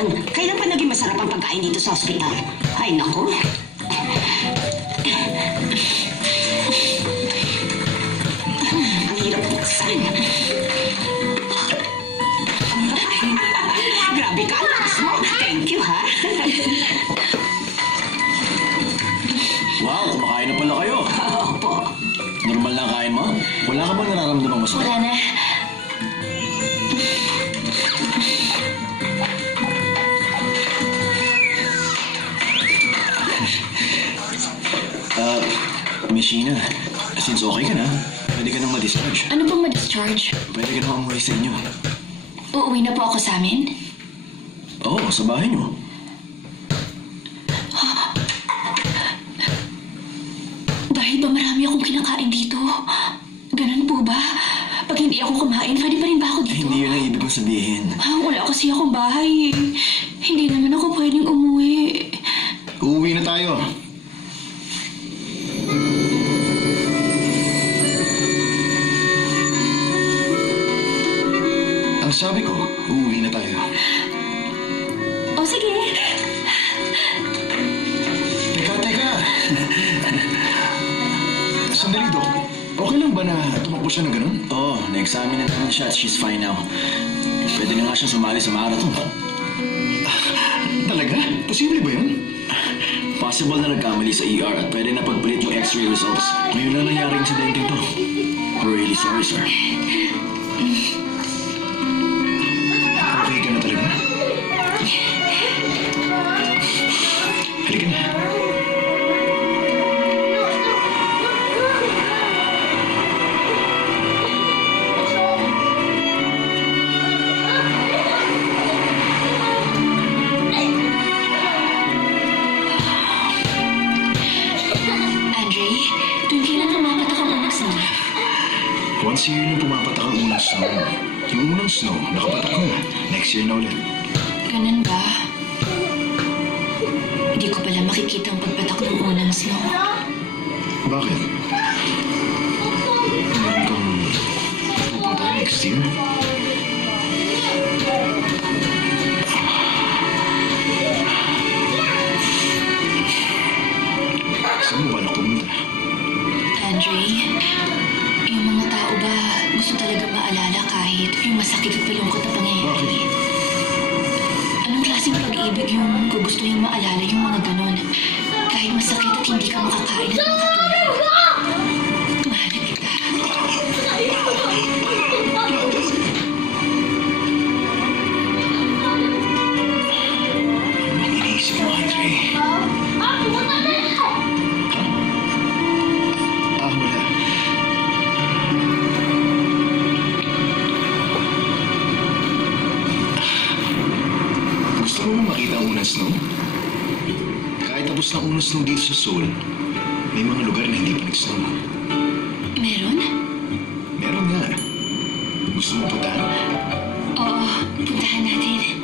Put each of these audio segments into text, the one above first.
naman. Kailan pa naging masarap ang pagkain dito sa ospital? Ay, naku. Ang hirap buksan. Grabe ka, lakas mo. Thank you, ha? Wow, kumakain na pala kayo. Opo. Normal na ang kain mo? Wala ka ba nararamdamang masakit? Wala na. Miss Sheena, since okay ka na, pwede ka nang ma-discharge. Ano pong ma-discharge? Pwede ka nang umuwi sa inyo. Uuwi na po ako sa amin? Oo, sa bahay niyo. Dahil ba marami akong kinakain dito? Ganun po ba? Pag hindi ako kumain, pwede pa rin ba ako dito? Hindi yun ang ibig kong sabihin. Wala kasi akong bahay. Hindi naman ako pwedeng umuwi. Uuwi na tayo. Ang sabi ko, uuwi na tayo. O sige. Teka. Sandali, Dok. Okay lang ba na tumakbo siya na ganun? Oo, na-examine na naman siya at she's fine now. Pwede na nga siya sumali sa marathon. Talaga? Posible ba yun? Possible na nagkamali sa ER at pwede na pagpalit yung x-ray results. Ngayon na nangyari ang insidente to. We're really sorry, sir. Okay ka na talaga? Halika na. Andre, tuwing kailan pumapatak ang unang snow? Once a year na pumapatak ang unang snow. Yung unang snow, nakapatak na. Next year na ulit. Ganun ba? Hindi ko pala makikita ang pagpatak ng unang snow. Bakit? Meron kang pupunta next year? Saan mo ba nakumunta? Andre, yung mga tao ba gusto talaga maalala kahit yung masakit at malungkot na pangyayari? Anong klaseng pag-ibig yung gugustuhin maalala yung mga ganon? Kahit masakit at hindi ka makakain at makatulog. Mahal kita. Anong iniisip mo, Andre? Wala. Gusto mo ba makita ang unang snow? Kahit tapos na ang unang snow dito sa Seoul, may mga lugar na hindi pa nag-snow. Meron? Meron nga. Gusto mo puntahan? Oo, puntahan natin.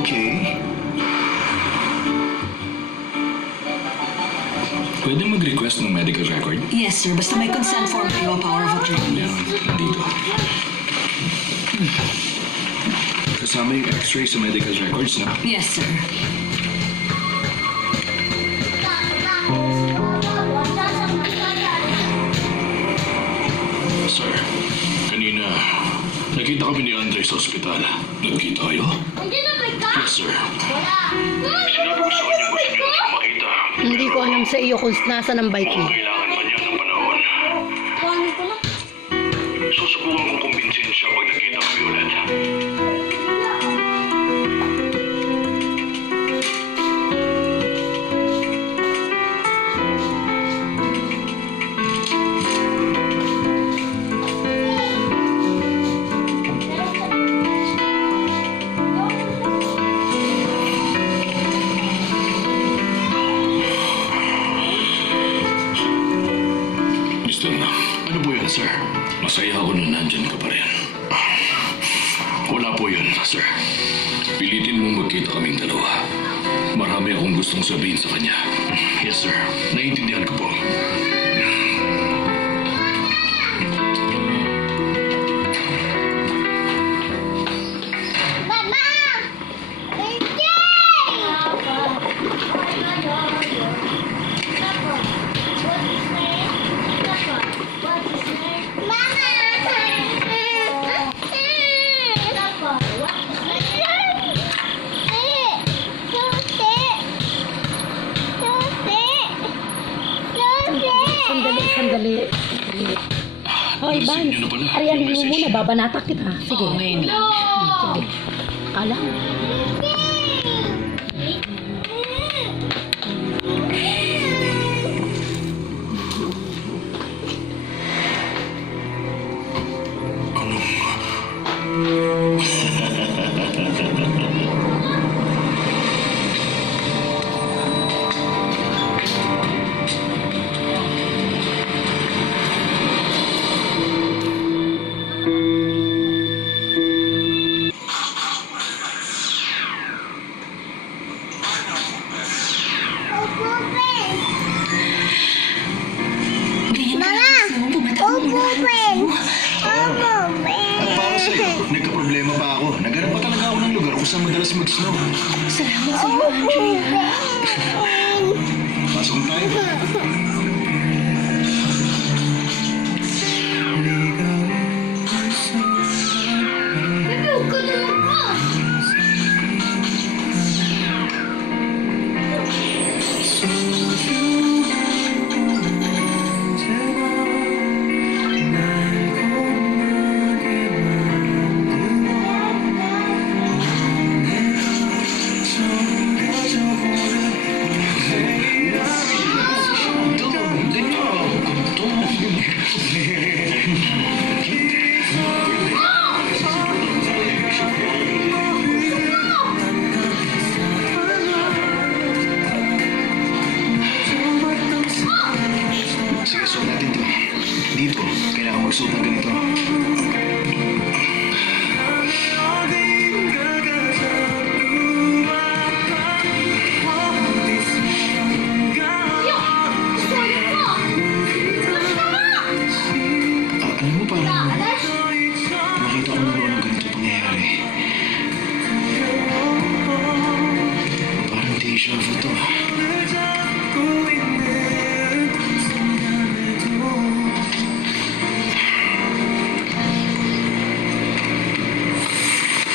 Okay. Pwede mag-request ng medical record? Yes, sir. Basta may consent form kayo, power of attorney. Meron, nandito. Kasama yung x-ray sa medical records na. Yes, sir. Sir, kanina, nakita kami ni Andre sa ospital. Nagkita kayo? Yes, sir. Sinabi ko sa kanya gusto niya na makita. Hindi ko alam sa iyo kung nasa ng bike mo. Kailangan pa niya ng panahon. Susubukan kong kumbinsin siya pag nakita kami ulit. Ano po yan, sir? Masaya ako na nandyan ka pa rin. Wala po yun, sir. Pilitin mong magkita kaming dalawa. Marami akong gustong sabihin sa kanya. Yes, sir. Naiintindihan ko po. Mama! Thank you! sandali. Hoy, Narisin Vance. niyo na pala Arianin yung mo message. muna, babanata kita. Sige. Oo, ngayon lang. Sige. Kala mo. Ganyan ka lang gusto mo, pumatak mo muna ang gusto mo. At para sa'yo, nagka-problema pa ako. Naghanap pa talaga ako ng lugar kung saan madalas mag-snow. Salamat sa'yo, Andrea. Pasok na tayo. Sige, suot natin to. Dito, kailangan magsuot ng ganito. Alam mo, parang nakita ko na noon ng ganito pangyayari. Parang deja vu to.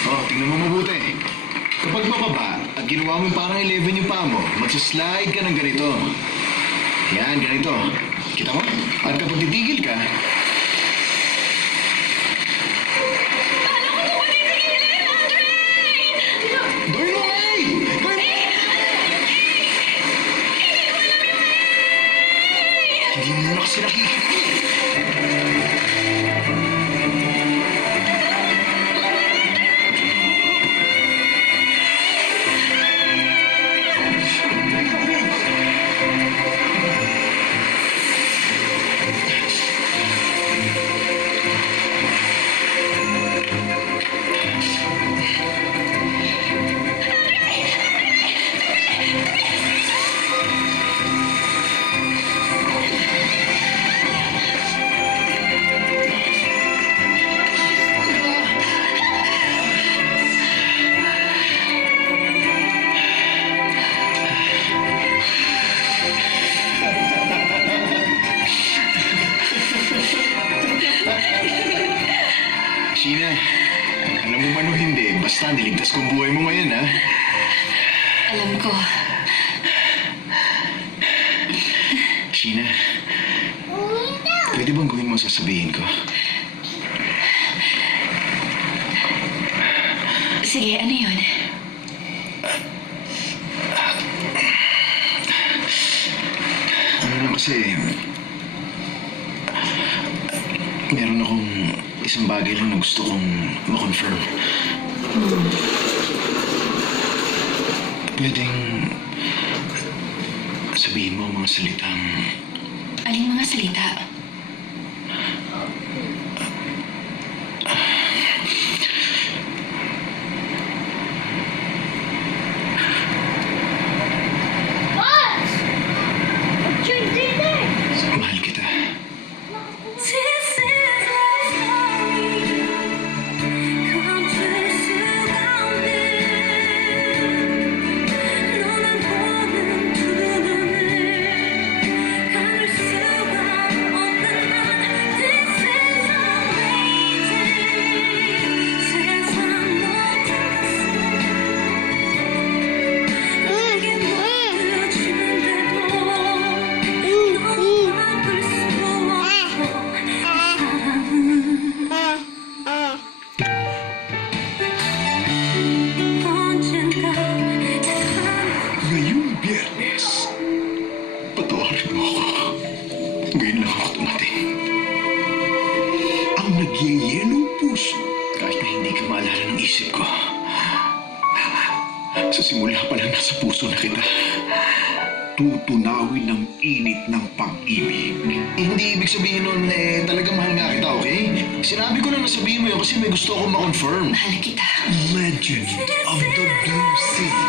Oh, tingnan mo mabuti. Kapag mababa at ginawa mo parang 11 yung paa mo, magsaslide ka ng ganito. Yan, ganito. Kita mo? At kapag titigil ka, gawin mo, May! Gawin mo! Hindi mo na kasi nakikita. Sheena, alam mo man o hindi, basta niligtas kong buhay mo ngayon, ha? Alam ko. Sheena, pwede bang gawin mo ang sasabihin ko? Sige, ano yun? Ano lang kasi, meron akong isang bagay lang na gusto kong ma-confirm. Pwedeng sabihin mo ang mga salitang Aling mga salita? mahal kita. nagyeyelong puso. Kahit na hindi ka maalala ng isip ko. Sa simula pa lang nasa puso na kita. Tutunawin ng init ng pag-ibig. Hindi ibig sabihin nun, talagang mahal nga kita, okay? Sinabi ko na nasabihin mo yun kasi may gusto akong ma-confirm. Mahal kita. Legend of the Blue Sea.